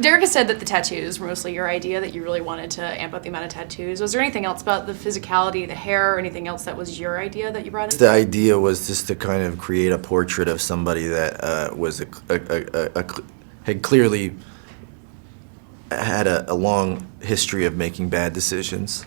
Derek has said that the tattoos were mostly your idea, that you really wanted to amp up the amount of tattoos. Was there anything else about the physicality, the hair, or anything else that was your idea that you brought in? The idea was just to kind of create a portrait of somebody that had clearly had a long history of making bad decisions.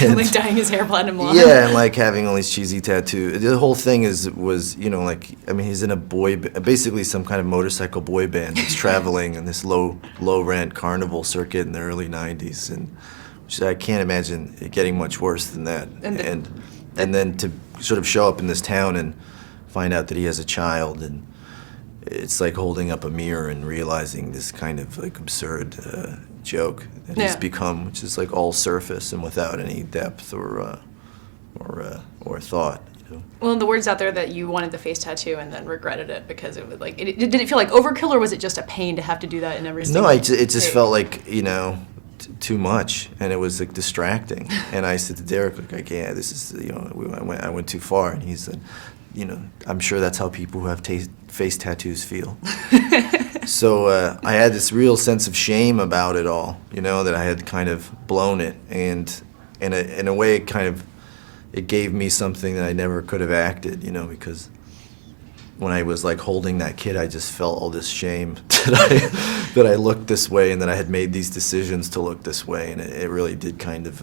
And, like dyeing his hair platinum blonde. Yeah, and like having all these cheesy tattoos. The whole thing was, you know, like, I mean, he's in a basically some kind of motorcycle boy band that's traveling in this low rent carnival circuit in the early '90s, and which I can't imagine it getting much worse than that. And then to sort of show up in this town and find out that he has a child, and it's like holding up a mirror and realizing this kind of like absurd joke that he's become, which is like all surface and without any depth or thought. You know? Well, the word's out there that you wanted the face tattoo and then regretted it because it was like, did it feel like overkill, or was it just a pain to have to do that in every single No, it just felt like, you know, too much, and it was like distracting. And I said to Derek, like, yeah, this is, you know, I went too far, and he said, you know, I'm sure that's how people who have face tattoos feel. So I had this real sense of shame about it all, you know, that I had kind of blown it, and in a way it gave me something that I never could have acted, you know, because when I was like holding that kid, I just felt all this shame that I looked this way and that I had made these decisions to look this way, and it really did kind of,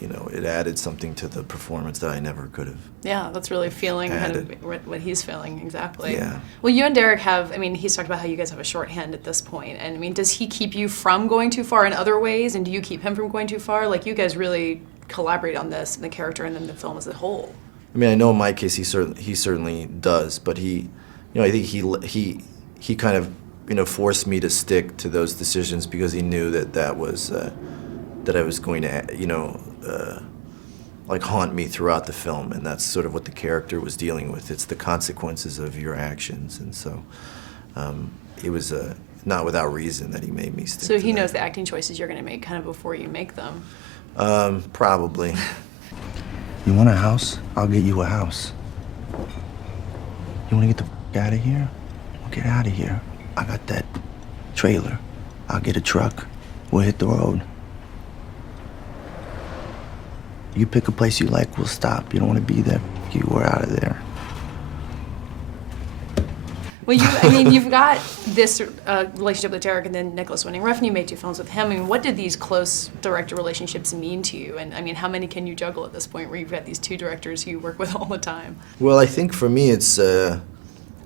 you know, it added something to the performance that I never could have. Yeah, that's really feeling kind of what he's feeling, exactly. Yeah. Well, you and Derek have, I mean, he's talked about how you guys have a shorthand at this point, and I mean, does he keep you from going too far in other ways, and do you keep him from going too far? Like, you guys really collaborate on this, and the character and then the film as a whole. I mean, I know in my case he certainly does, but he, you know, I think he kind of, you know, forced me to stick to those decisions because he knew that was that I was going to, you know, like haunt me throughout the film, and that's sort of what the character was dealing with. It's the consequences of your actions, and so it was not without reason that he made me stick. So to he that. knows the acting choices you're going to make kind of before you make them. Probably. You want a house? I'll get you a house. You want to get the f out of here? Well, get out of here. I got that trailer. I'll get a truck. We'll hit the road. You pick a place you like, we'll stop. You don't want to be there, we're out of there. Well, you've got this relationship with Derek and then Nicholas Winding Refn. You made 2 films with him. I mean, what did these close director relationships mean to you? And I mean, how many can you juggle at this point where you've got these 2 directors you work with all the time? Well, I think for me it's, you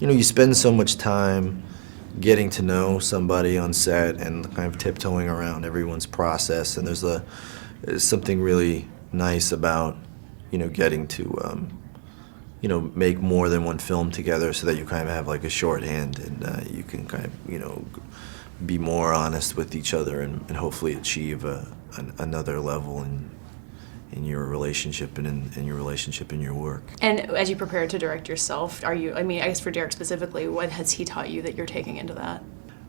know, you spend so much time getting to know somebody on set and kind of tiptoeing around everyone's process, and there's something really nice about, you know, getting to, you know, make more than one film together so that you kind of have like a shorthand, and you can kind of, you know, be more honest with each other and hopefully achieve another level in your relationship and in your relationship in your work. And as you prepare to direct yourself, I guess for Derek specifically, what has he taught you that you're taking into that?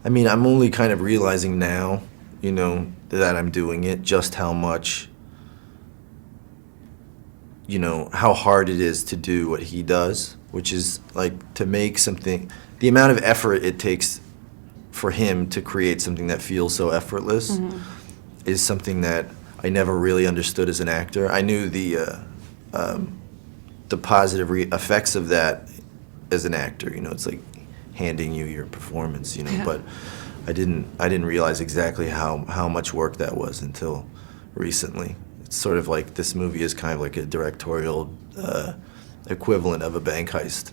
I mean, I'm only kind of realizing now, you know, that I'm doing it, just how much, you know, how hard it is to do what he does, which is like to make something, the amount of effort it takes for him to create something that feels so effortless is something that I never really understood as an actor. I knew the positive effects of that as an actor, you know, it's like handing you your performance, you know, but I didn't realize exactly how much work that was until recently. It's sort of like this movie is kind of like a directorial equivalent of a bank heist.